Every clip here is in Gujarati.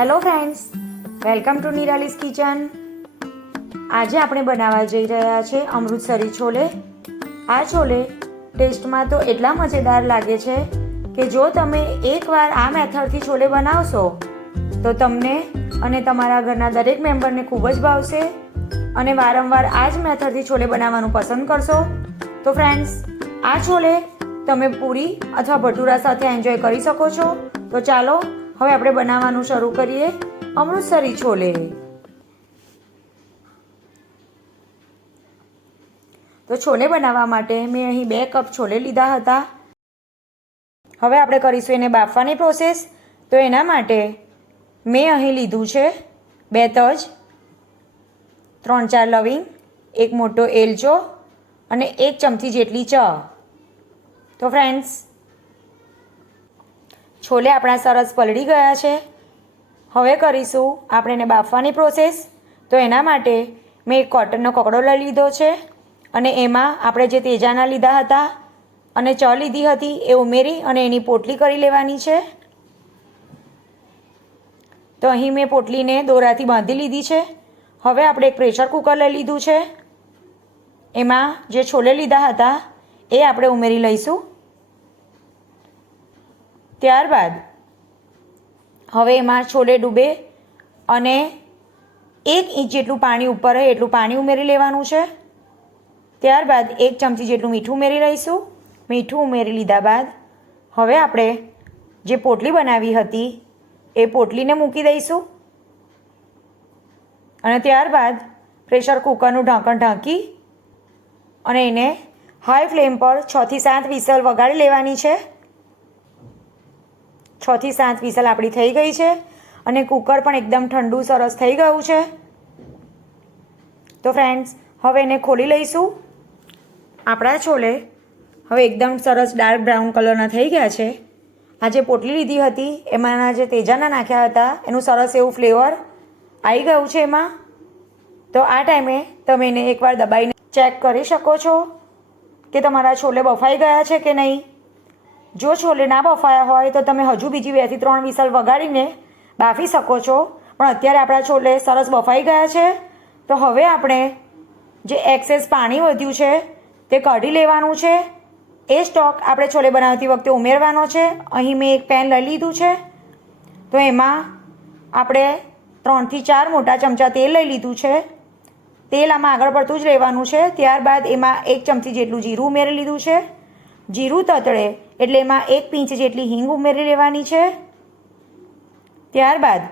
Hello friends, welcome to Nirali's kitchen. આજે આપણે બનાવવા જઈ રહ્યા છે અમૃતસરી છોલે. આ છોલે ટેસ્ટમાં તો એટલા મજેદાર લાગે છે કે જો તમે એકવાર આ મેથડથી છોલે બનાવશો તો તમને અને તમારા ઘરના દરેક મેમ્બરને ખૂબ જ ભાવશે અને વારંવાર આ જ મેથડથી છોલે બનાવવાનું પસંદ કરશો. તો ફ્રેન્ડ્સ, આ છોલે તમે પૂરી અથવા ભટુરા સાથે એન્જોય કરી શકો છો. તો ચાલો હવે આપણે બનાવવાનું શરૂ કરીએ અમૃતસરી છોલે. તો છોલે બનાવવા માટે મેં અહીં 2 કપ છોલે લીધા હતા. હવે આપણે કરીશું એને બાફવાની પ્રોસેસ. તો એના માટે મેં અહીં લીધું છે 2 તજ, 3-4 લવિંગ, 1 મોટો એલચો અને 1 ચમચી જેટલી ચા. તો ફ્રેન્ડ્સ, છોલે આપણા સરસ પલળી ગયા છે. હવે કરીશું આપણે એને બાફવાની પ્રોસેસ. તો એના માટે મેં એક કોટનનો કકડો લઈ લીધો છે અને એમાં આપણે જે તેજાના લીધા હતા અને ચ લીધી હતી એ ઉમેરી અને એની પોટલી કરી લેવાની છે. તો અહીં મેં પોટલીને દોરાથી બાંધી લીધી છે. હવે આપણે એક પ્રેશર કુકર લઈ લીધું છે. એમાં જે છોલે લીધા હતા એ આપણે ઉમેરી લઈશું. ત્યારબાદ હવે એમાં છોલે ડૂબે અને 1 ઇંચ જેટલું પાણી ઉપર રહે એટલું પાણી ઉમેરી લેવાનું છે. ત્યારબાદ 1 ચમચી જેટલું મીઠું ઉમેરી લઈશું. મીઠું ઉમેરી લીધા બાદ હવે આપણે જે પોટલી બનાવી હતી એ પોટલીને મૂકી દઈશું અને ત્યારબાદ પ્રેશર કુકરનું ઢાંકણ ઢાંકી અને એને હાઈ ફ્લેમ પર 6 થી 7 વિસલ વગાડી લેવાની છે. 6 થી 7 વિસલ આપણી થઈ ગઈ છે અને કુકર પણ એકદમ ઠંડુ સરસ થઈ ગયું છે. તો ફ્રેન્ડ્સ, હવે એને ખોલી લઈશું. આપણા છોલે હવે એકદમ સરસ ડાર્ક બ્રાઉન કલરના થઈ ગયા છે. આ જે પોટલી લીધી હતી એમાંના જે તેજાના નાખ્યા હતા એનું સરસ એવું ફ્લેવર આવી ગયું છે એમાં. તો આ ટાઈમે તમે એને એકવાર દબાઈને ચેક કરી શકો છો કે તમારા છોલે બફાઈ ગયા છે કે નહીં. જો છોલે ના બફાયા હોય તો તમે હજુ બીજી 2 થી 3 વિસલ વગાડીને બાફી શકો છો. પણ અત્યારે આપણા છોલે સરસ બફાઈ ગયા છે. તો હવે આપણે જે એક્સેસ પાણી વધ્યું છે તે કાઢી લેવાનું છે. એ સ્ટોક આપણે છોલે બનાવતી વખતે ઉમેરવાનો છે. અહીં મેં એક પેન લઈ લીધું છે. તો એમાં આપણે 3 થી 4 મોટા ચમચા તેલ લઈ લીધું છે. તેલ આમાં આગળ પડતું જ રહેવાનું છે. ત્યારબાદ એમાં 1 ચમચી જેટલું જીરું ઉમેરી લીધું છે. જીરું તતડે એટલે એમાં 1 પિંચ જેટલી હિંગ ઉમેરી લેવાની છે. ત્યારબાદ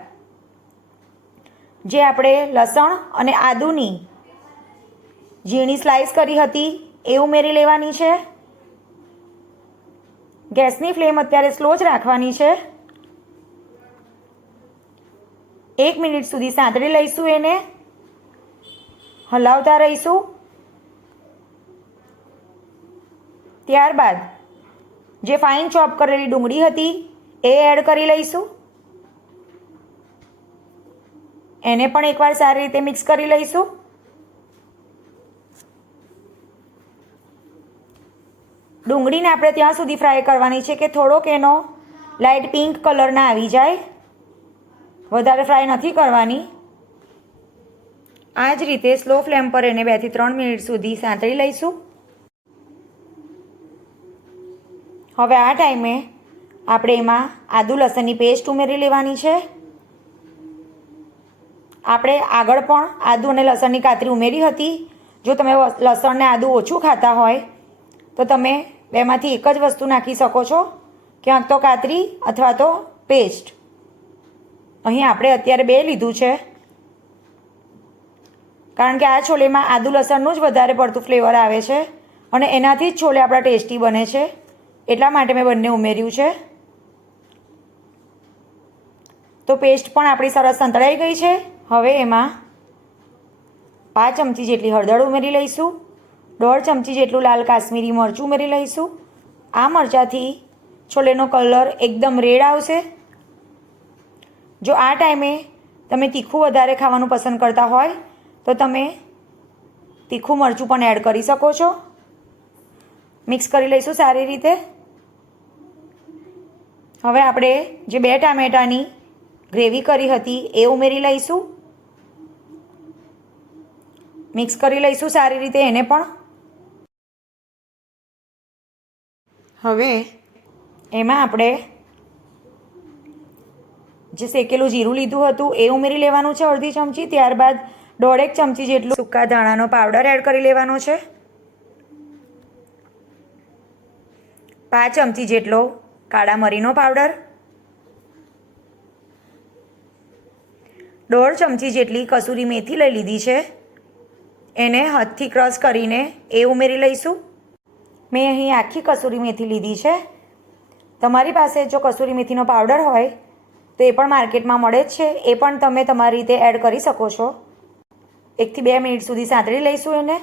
જે આપણે લસણ અને આદુની ઝીણી સ્લાઇસ કરી હતી એ ઉમેરી લેવાની છે. ગેસની ફ્લેમ અત્યારે સ્લો જ રાખવાની છે. 1 મિનિટ સુધી સાંતળી લઈશું. એને હલાવતા રહીશું. ત્યારબાદ જે ફાઇન ચોપ કરેલી ડુંગળી હતી એ એડ કરી લઈશું. એને પણ એકવાર સારી રીતે મિક્સ કરી લઈશું. ડુંગળીને આપણે ત્યાં સુધી ફ્રાય કરવાની છે કે થોડોક એનો લાઇટ પિંક કલર ના આવી જાય. વધારે ફ્રાય નથી કરવાની. આ જ રીતે સ્લો ફ્લેમ પર એને 2 થી 3 મિનિટ સુધી સાંતળી લઈશું. હવે આ ટાઈમે આપણે એમાં આદુ લસણની પેસ્ટ ઉમેરી લેવાની છે. આપણે આગળ પણ આદુ અને લસણની કાતરી ઉમેરી હતી. જો તમે લસણ ને આદુ ઓછું ખાતા હોય તો તમે બેમાંથી એક જ વસ્તુ નાખી શકો છો, ક્યાંક તો કાતરી અથવા તો પેસ્ટ. અહીં આપણે અત્યારે 2 લીધું છે કારણ કે આ છોલેમાં આદુ લસણનું જ વધારે પડતું ફ્લેવર આવે છે અને એનાથી જ છોલે આપણા ટેસ્ટી બને છે. એટલા માટે મેં બંને ઉમેર્યું છે. તો પેસ્ટ પણ આપણી સરસ સંતળાઈ ગઈ છે. હવે એમાં 5 ચમચી જેટલી હળદર ઉમેરી લઈશું. 1.5 ચમચી જેટલું લાલ કાશ્મીરી મરચું ઉમેરી લઈશું. આ મરચાંથી છોલેનો કલર એકદમ રેડ આવશે. જો આ ટાઈમે તમે તીખું વધારે ખાવાનું પસંદ કરતા હોય તો તમે તીખું મરચું પણ એડ કરી શકો છો. મિક્સ કરી લઈશું સારી રીતે. હવે આપણે જે 2 ટામેટાની ગ્રેવી કરી હતી એ ઉમેરી લઈશું. મિક્સ કરી લઈશું સારી રીતે એને પણ. હવે એમાં આપણે જે શેકેલું જીરું લીધું હતું એ ઉમેરી લેવાનું છે અડધી ચમચી. ત્યારબાદ 1.5 ચમચી જેટલું સૂકા ધાણાનો પાવડર એડ કરી લેવાનો છે. 5 ચમચી જેટલો કાળા મરીનો પાવડર, 1.5 ચમચી જેટલી કસૂરી મેથી લઈ લીધી છે, એને હાથથી ક્રશ કરીને એ ઉમેરી લઈશું. મેં અહીં આખી કસૂરી મેથી લીધી છે. તમારી પાસે જો કસૂરી મેથીનો પાવડર હોય તો એ પણ માર્કેટમાં મળે જ છે, એ પણ તમે તમારી રીતે એડ કરી શકો છો. 1 થી 2 મિનિટ સુધી સાંતળી લઈશું એને.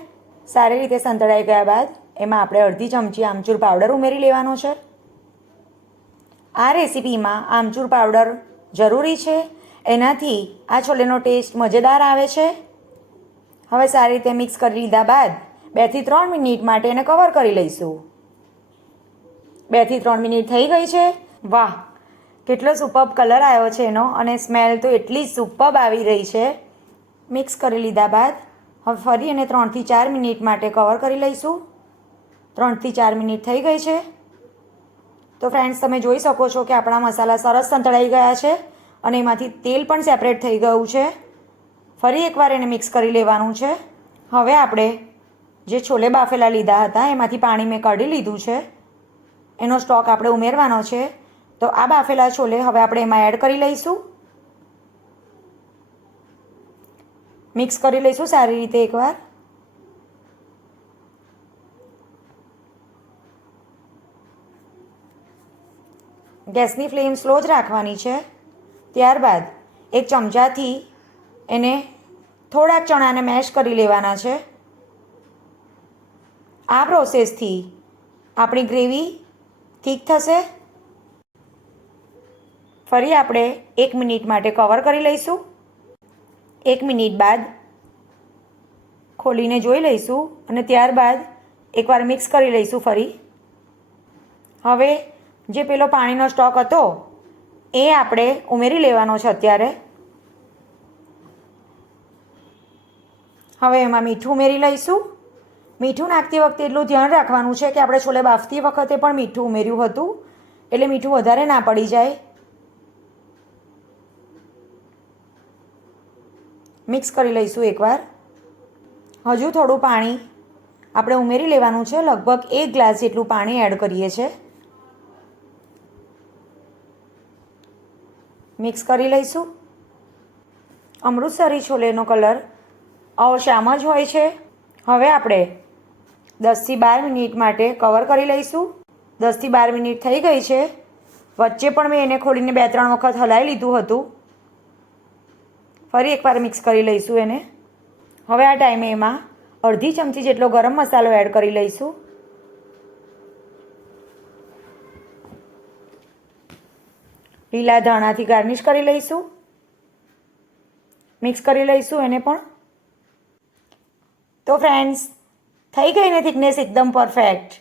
સારી રીતે સંતળાઈ ગયા બાદ એમાં આપણે અડધી ચમચી આમચૂર પાવડર ઉમેરી લેવાનો છે. આ રેસીપીમાં આમચૂર પાવડર જરૂરી છે, એનાથી આ છોલેનો ટેસ્ટ મજેદાર આવે છે. હવે સારી રીતે મિક્સ કરી લીધા બાદ 2 થી 3 મિનિટ માટે એને કવર કરી લઈશું. 2 થી 3 મિનિટ થઈ ગઈ છે. વાહ, કેટલો સુપર્બ કલર આવ્યો છે એનો, અને સ્મેલ તો એટલી સુપર્બ આવી રહી છે. મિક્સ કરી લીધા બાદ હવે ફરી એને 3 થી 4 મિનિટ માટે કવર કરી લઈશું. 3 થી 4 મિનિટ થઈ ગઈ છે. તો ફ્રેન્ડ્સ, તમે જોઈ શકો છો કે આપણા મસાલા સરસ સંતળાઈ ગયા છે અને એમાંથી તેલ પણ સેપરેટ થઈ ગયું છે. ફરી એકવાર એને મિક્સ કરી લેવાનું છે. હવે આપણે જે છોલે બાફેલા લીધા હતા એમાંથી પાણી મેં કાઢી લીધું છે, એનો સ્ટોક આપણે ઉમેરવાનો છે. તો આ બાફેલા છોલે હવે આપણે એમાં એડ કરી લઈશું. મિક્સ કરી લઈશું સારી રીતે એકવાર. ગેસની ફ્લેમ સ્લો જ રાખવાની છે. ત્યારબાદ એક ચમચાથી એને થોડાક ચણાને મેશ કરી લેવાના છે. આ પ્રોસેસથી આપણી ગ્રેવી થીક થશે. ફરી આપણે 1 મિનિટ માટે કવર કરી લઈશું. 1 મિનિટ બાદ ખોલીને જોઈ લઈશું અને ત્યારબાદ એકવાર મિક્સ કરી લઈશું ફરી. હવે જે પેલો પાણીનો સ્ટોક હતો એ આપણે ઉમેરી લેવાનો છે અત્યારે. હવે એમાં મીઠું ઉમેરી લઈશું. મીઠું નાખતી વખતે એટલું ધ્યાન રાખવાનું છે કે આપણે છોલે બાફતી વખતે પણ મીઠું ઉમેર્યું હતું, એટલે મીઠું વધારે ના પડી જાય. મિક્સ કરી લઈશું એકવાર. હજુ થોડું પાણી આપણે ઉમેરી લેવાનું છે. લગભગ 1 ગ્લાસ જેટલું પાણી એડ કરીએ છીએ. મિક્સ કરી લઈશું. અમૃતસરી છોલેનો કલર અવશ્યામ જ હોય છે. હવે આપણે 10 થી 12 મિનિટ માટે કવર કરી લઈશું. 10 થી 12 મિનિટ થઈ ગઈ છે. વચ્ચે પણ મેં એને ખોલીને 2-3 વખત હલાવી લીધું હતું. ફરી એકવાર મિક્સ કરી લઈશું એને. હવે આ ટાઈમે એમાં અડધી ચમચી જેટલો ગરમ મસાલો એડ કરી લઈશું. લીલા ધાણાથી ગાર્નિશ કરી લઈશું. મિક્સ કરી લઈશું એને પણ. તો ફ્રેન્ડ્સ, થઈ ગઈ ને થિકનેસ એકદમ પરફેક્ટ.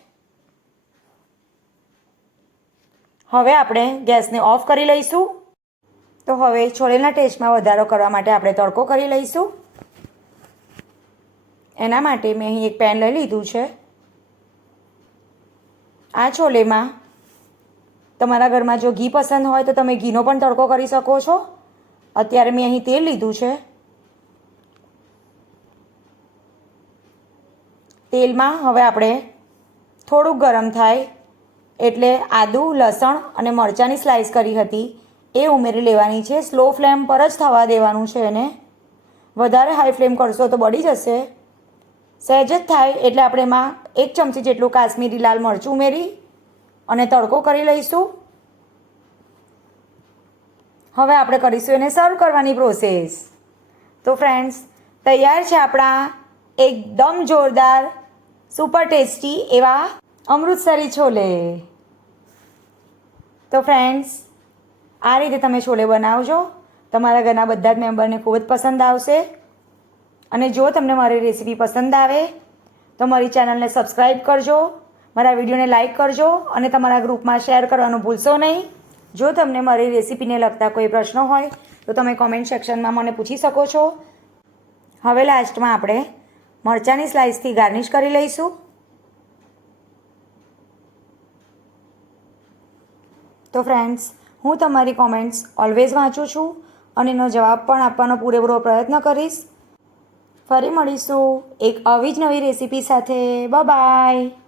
હવે આપણે ગેસને ઓફ કરી લઈશું. તો હવે છોલેના ટેસ્ટમાં વધારો કરવા માટે આપણે તડકો કરી લઈશું. એના માટે મેં અહીં એક પેન લઈ લીધું છે. આ છોલેમાં તમારા ઘરમાં જો ઘી પસંદ હોય તો તમે ઘીનો પણ તડકો કરી શકો છો. અત્યારે મેં અહીં તેલ લીધું છે. તેલમાં હવે આપણે થોડુંક ગરમ થાય એટલે આદું, લસણ અને મરચાંની સ્લાઇસ કરી હતી એ ઉમેરી લેવાની છે. સ્લો ફ્લેમ પર જ થવા દેવાનું છે એને. વધારે હાઈ ફ્લેમ કરશો તો બળી જશે. સહેજ જ થાય એટલે આપણે એમાં 1 ચમચી જેટલું કાશ્મીરી લાલ મરચું ઉમેરી અને તડકો કરી લઈશું. હવે આપણે કરીશું એને સર્વ કરવાની પ્રોસેસ. તો ફ્રેન્ડ્સ, તૈયાર છે આપણા એકદમ જોરદાર સુપર ટેસ્ટી એવા અમૃતસરી છોલે. તો ફ્રેન્ડ્સ, આ રીતે તમે છોલે બનાવજો. તમારા ઘરના બધા જ મેમ્બરને ખૂબ જ પસંદ આવશે. અને જો તમને મારી રેસીપી પસંદ આવે તો મારી ચેનલને સબસ્ક્રાઈબ કરજો, મારા વિડીયોને લાઈક કરજો અને તમારા ગ્રુપમાં શેર કરવાનું ભૂલશો નહીં. જો તમને મારી રેસીપીને લગતા કોઈ પ્રશ્નો હોય તો તમે કોમેન્ટ સેક્શનમાં મને પૂછી શકો છો. હવે લાસ્ટમાં આપણે મરચાંની સ્લાઇસથી ગાર્નિશ કરી લઈશું. તો ફ્રેન્ડ્સ, હું તમારી કોમેન્ટ્સ ઓલવેઝ વાંચું છું અને એનો જવાબ પણ આપવાનો પૂરેપૂરો પ્રયત્ન કરીશ. ફરી મળીશું એક આવી જ નવી રેસીપી સાથે. બાય.